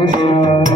Música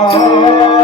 Oh.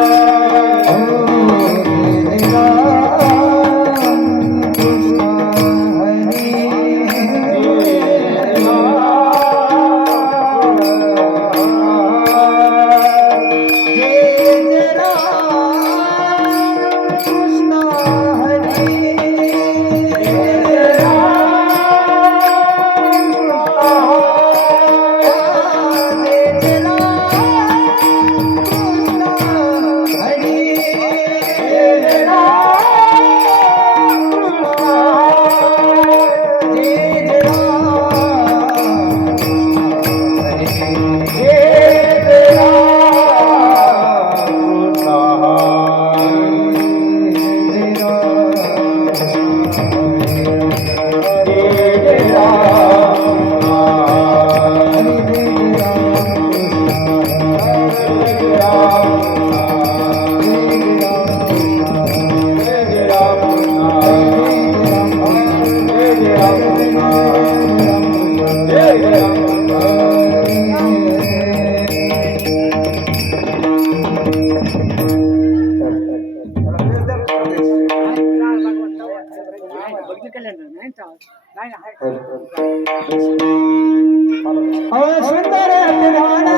सुंदर अभिमान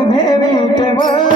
उभे विठवानी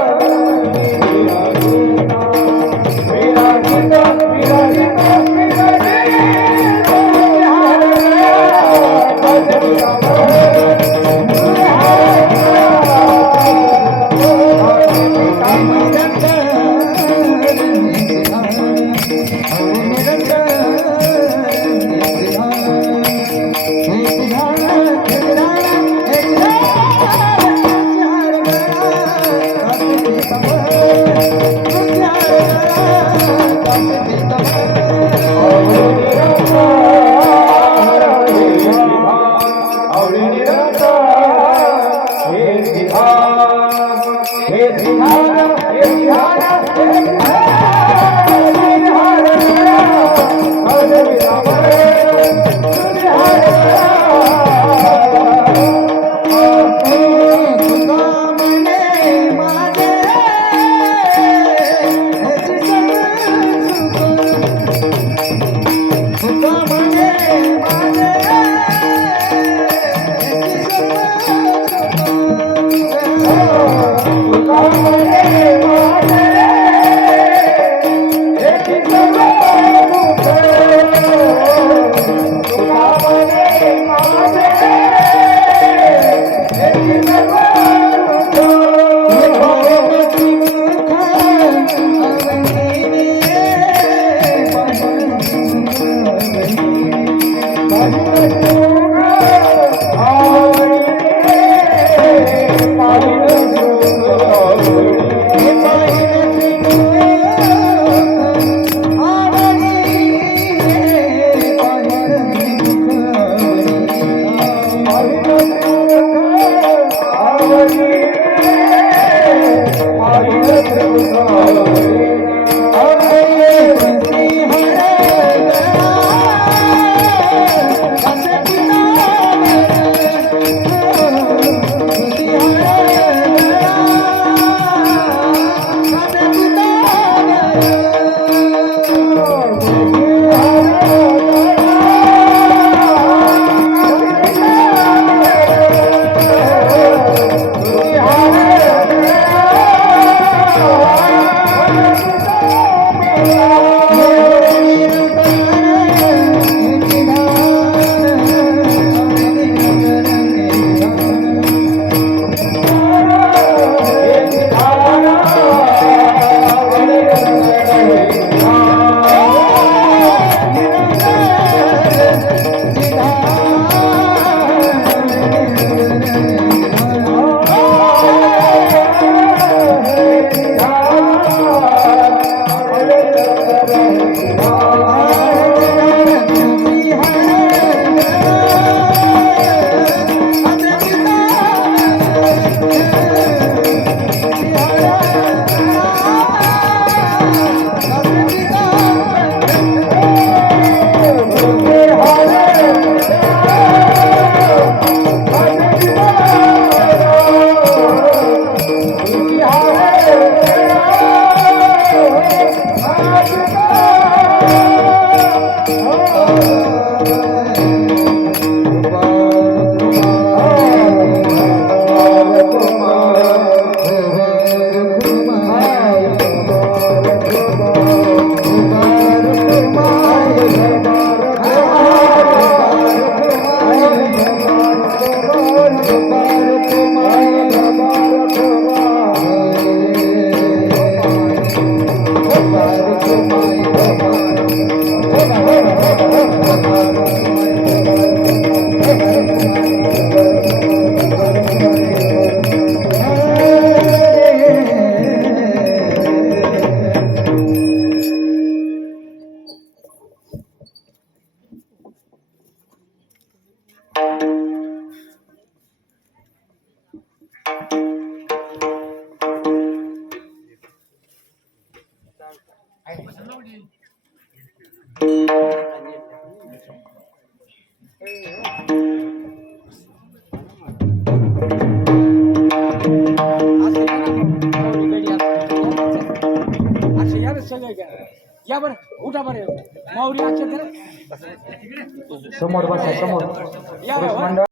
समोर बसा समोर या पुरुष बरं. मंडळ